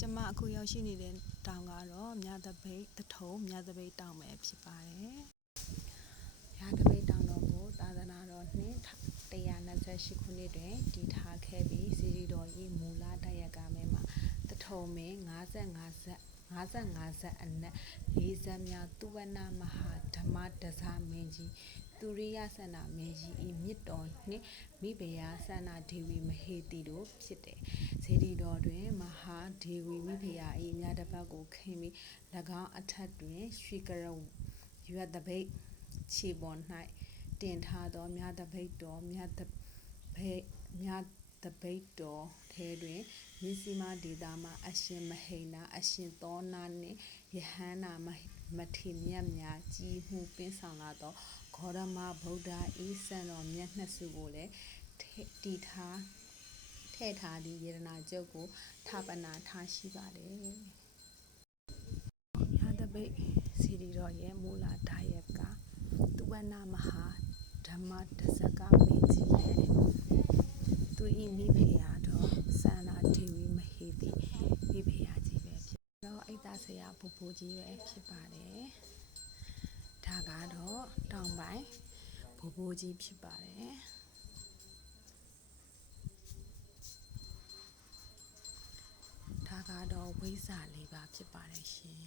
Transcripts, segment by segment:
ကျမအခုရောက်ရှိနေတဲ့တောင်ကတော့မြသပိတ်တထုံမြသပိတ်တောင်ပဲဖြစ်ပါတယ်။မြသပိတ်တောင်တော်ကိုသာသနာတော်နှစ်128ခုနှစ်တွင်တည်ထားခဲ့ပြီးစီရီတော်၏မူလတရားကမဲမှာတထုံမင်း55ဇက်အနက်4ဇက်များသူဝနမဟာဓမ္မတဇမင်းကြီးသူရိယဆန္ဒမင်းကြီး၏မြစ်တော်နှင့်မိဖုရားဆန္ဒဒေဝီမဟေတီတို့ဖြစ်တယ်။စေတီတော်တွင်မဟာဒေဝီမိဖုရား၏မြတ်တပတ်ကိုခင်းပြီး၎င်းအထက်တွင်ရွှေကရရွက်တပိတ်ခြေပေါ်၌တင်ထားသောမြသပိတ်တော်မြသပိတ်တော်ထဲတွင်မြစ်စီမဒေသမှအရှင်မဟိန္ဒအရှင်သောနာနှင့်ယဟန္တာမထေမြတ်များကြီးမှုပင်းဆောင်လာသောဂေါတမဗုဒ္ဓ၏စံတော်မြတ်နှစ်စုကိုလည်းထည့်ထားသည့်ယတနာကျုပ်ကိုဌာပနာထားရှိပါတယ်။မြသပိတ်စီရီတော်ရဲ့မူလဒါယကသူဝနမဟာဓမ္မတဇကမင်းကြီးရဲ့သူ၏မိဖုရားတော်စန္ဒဒေဝီမဟေတိမိဖုရားကြီးပဲဖြစ်တော့အိတ်သားဆရာဘိုးဘိုးကြီးပဲဖြစ်ပါတယ်။ဒါကတော့တောင်ပိုင်းဘိုးဘိုးကြီးဖြစ်ပါတယ်။ဒါကတော့ဝိဇ္ဇာလေးပါဖြစ်ပါတယ်ရှင်။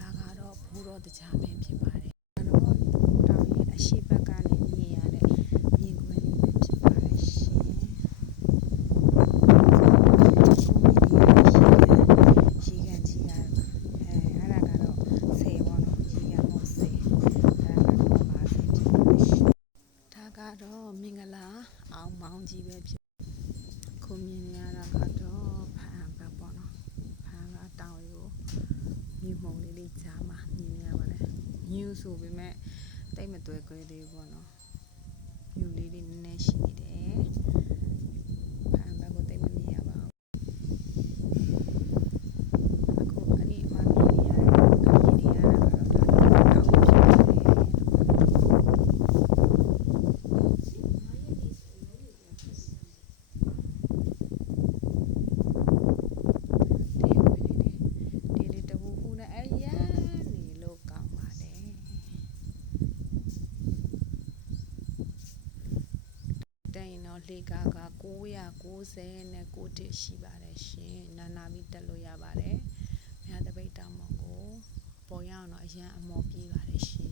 ဒါကတော့ဘိုးတော်တရားမင်းဖြစ်ပါတယ်။ဒါတော့တောင်ရဲ့အရှိဘက်ကနေမြင်ရတဲ့မြင်ကွင်းလေးပဲဖြစ်ပါတယ်ရှင်။ရေကန်ကြီးကအဲ့ဒါကတော့ဆယ်ပေါ့နော်ရေကန်မို့ဆယ်အဲ့ဒါကတော့50ဖြစ်ပါတယ်ရှင်။ဒါကတော့မင်္ဂလာအောင်မောင်းကြီးပဲဖြစ်ခုမြင်ရတာကတော့ဖန်ဘက်ပေါ့နော်ဖန်ကတောင်ရိုးမြူမုံလေးကြားမှာမြင်ရပါတယ်မြူဆိုပေမဲ့တိတ်မတွဲခွဲသေးဘူးပေါ့နော်မြူလေးတွေနည်းနည်းရှိနေတယ်ဖန်ဘက်ကိုတိတ်မမြင်ရပါဘူးအခုအနီးမှာမြင်နေရတာကတော့ဒါတောင်ဖြစ်ပါတယ်လေကာက999တစ်ရှိပါတယ်ရှင်နာပြီးတက်လို့ရပါတယ်မြသပိတ်တောင်ပေါ်ကိုပေါ်ရအောင်တော့အရန်အမော်ပြေးပါတယ်ရှင်